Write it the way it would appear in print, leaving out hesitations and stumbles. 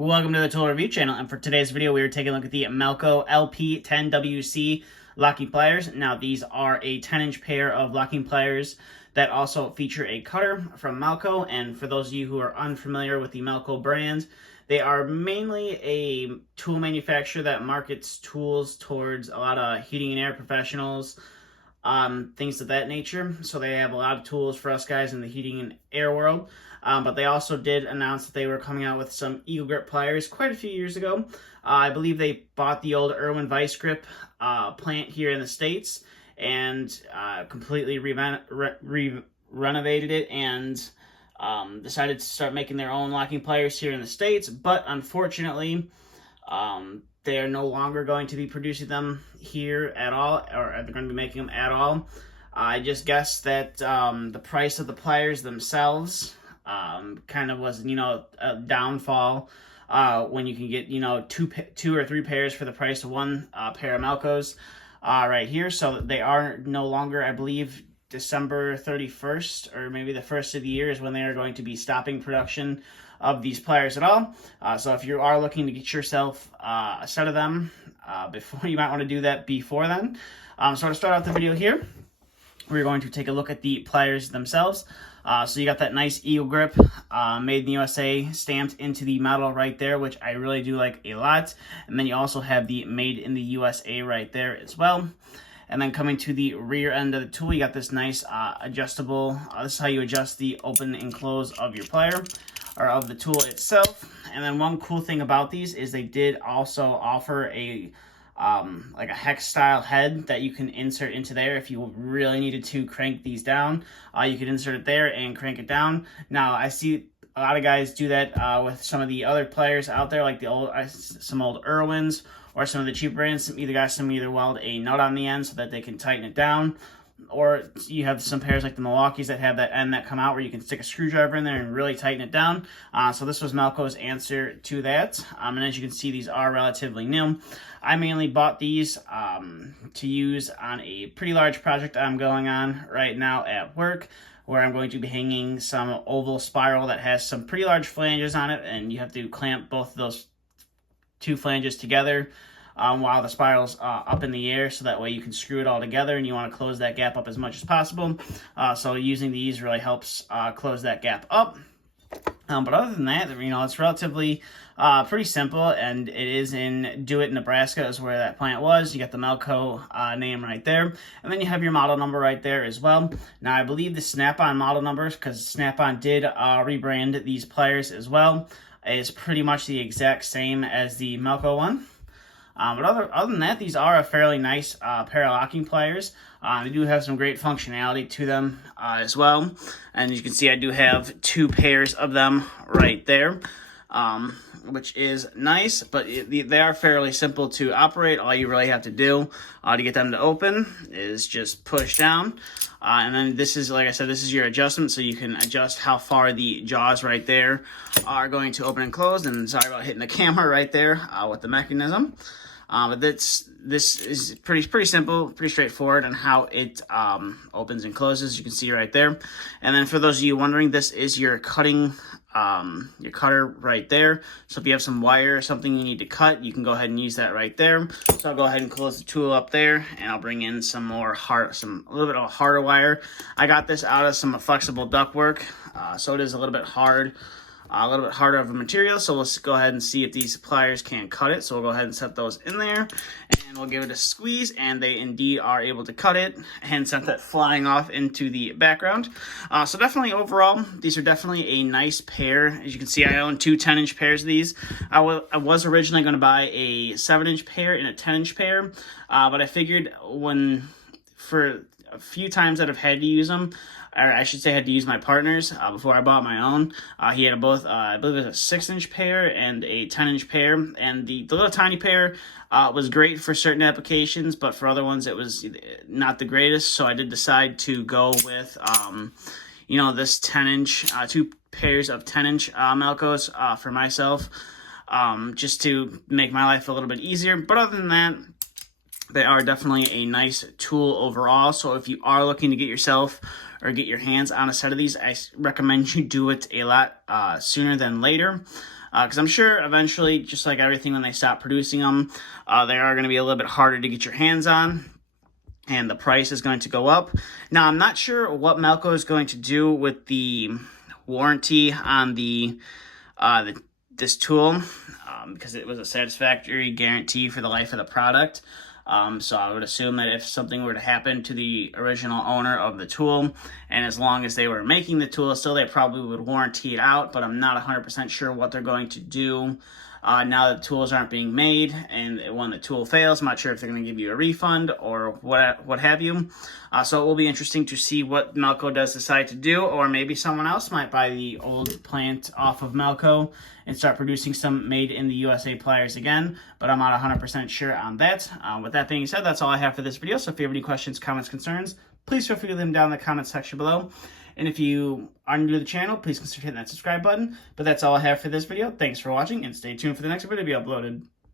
Welcome to the Tool Review channel, and for today's video we are taking a look at the Malco LP10Wc locking pliers. Now these are a 10-inch pair of locking pliers that also feature a cutter from Malco, and for those of you who are unfamiliar with the Malco brand, they are mainly a tool manufacturer that markets tools towards a lot of heating and air professionals, things of that nature. So they have a lot of tools for us guys in the heating and air world. But they also did announce that they were coming out with some Eagle Grip pliers quite a few years ago. I believe they bought the old Irwin Vice Grip plant here in the States and completely renovated it and decided to start making their own locking pliers here in the States. But unfortunately, they are no longer going to be producing them here at all, or they're going to be making them at all. I just guess that the price of the pliers themselves kind of was, a downfall when you can get, two or three pairs for the price of one pair of Malcos right here. So they are no longer, I believe, December 31st or maybe the first of the year is when they are going to be stopping production of these pliers at all. So if you are looking to get yourself a set of them before, you might want to do that before then. So to start out the video here, we're going to take a look at the pliers themselves. So you got that nice Eagle Grip, made in the USA, stamped into the metal right there, which I really do like a lot. And then you also have the Made in the USA right there as well. And then coming to the rear end of the tool, you got this nice adjustable, this is how you adjust the open and close of your plier, or of the tool itself. And then one cool thing about these is they did also offer a like a hex style head that you can insert into there if you really needed to crank these down. You could insert it there and crank it down. Now I see a lot of guys do that with some of the other pliers out there, like the old some old Irwins or some of the cheap brands. Some guys either weld a nut on the end so that they can tighten it down, or you have some pairs like the Milwaukees that have that end that come out where you can stick a screwdriver in there and really tighten it down. So this was Malco's answer to that. And as you can see, these are relatively new. I mainly bought these to use on a pretty large project I'm going on right now at work, where I'm going to be hanging some oval spiral that has some pretty large flanges on it, and you have to clamp both of those two flanges together while the spiral's up in the air, so that way you can screw it all together, and you want to close that gap up as much as possible. So using these really helps close that gap up. But other than that, it's relatively pretty simple, and it is in DeWitt, Nebraska is where that plant was. You got the Malco name right there, and then you have your model number right there as well. Now, I believe the Snap-on model numbers, because Snap-on did rebrand these pliers as well, is pretty much the exact same as the Malco one. But other than that, these are a fairly nice pair of locking pliers. They do have some great functionality to them as well. And as you can see, I do have two pairs of them right there, which is nice. But they are fairly simple to operate. All you really have to do to get them to open is just push down. And then this is, like I said, this is your adjustment, so you can adjust how far the jaws right there are going to open and close. And sorry about hitting the camera right there with the mechanism. But this is pretty simple, pretty straightforward on how it opens and closes. You can see right there. And then for those of you wondering, this is your cutting, your cutter right there. So if you have some wire or something you need to cut, you can go ahead and use that right there. So I'll go ahead and close the tool up there, and I'll bring in a little bit of a harder wire. I got this out of some flexible ductwork, so it is a little bit hard. A little bit harder of a material, so let's go ahead and see if these pliers can cut it. So we'll go ahead and set those in there, and we'll give it a squeeze, and they indeed are able to cut it, and sent that flying off into the background. So definitely overall, these are definitely a nice pair. As you can see, I own two 10-inch pairs of these. I was originally going to buy a 7-inch pair and a 10-inch pair, but I figured for a few times that I've had to use them, or I should say I had to use my partner's before I bought my own. He had both, I believe it was a 6-inch pair and a 10-inch pair, and the little tiny pair was great for certain applications, but for other ones it was not the greatest, so I did decide to go with, this 10-inch, two pairs of 10-inch Malcos for myself, just to make my life a little bit easier. But other than that, they are definitely a nice tool overall. So if you are looking to get yourself or get your hands on a set of these, I recommend you do it a lot sooner than later. Because I'm sure eventually, just like everything, when they stop producing them, they are going to be a little bit harder to get your hands on, and the price is going to go up. Now, I'm not sure what Malco is going to do with the warranty on this tool, because it was a satisfactory guarantee for the life of the product. So I would assume that if something were to happen to the original owner of the tool, and as long as they were making the tool still, they probably would warranty it out, but I'm not 100% sure what they're going to do now that the tools aren't being made, and when the tool fails, I'm not sure if they're going to give you a refund or what have you. So it will be interesting to see what Malco does decide to do, or maybe someone else might buy the old plant off of Malco and start producing some made in the USA pliers again, but I'm not 100% sure on that. With that being said, that's all I have for this video. So if you have any questions, comments, concerns, please feel free to leave them down in the comments section below. And if you are new to the channel, please consider hitting that subscribe button. But that's all I have for this video. Thanks for watching, and stay tuned for the next video to be uploaded.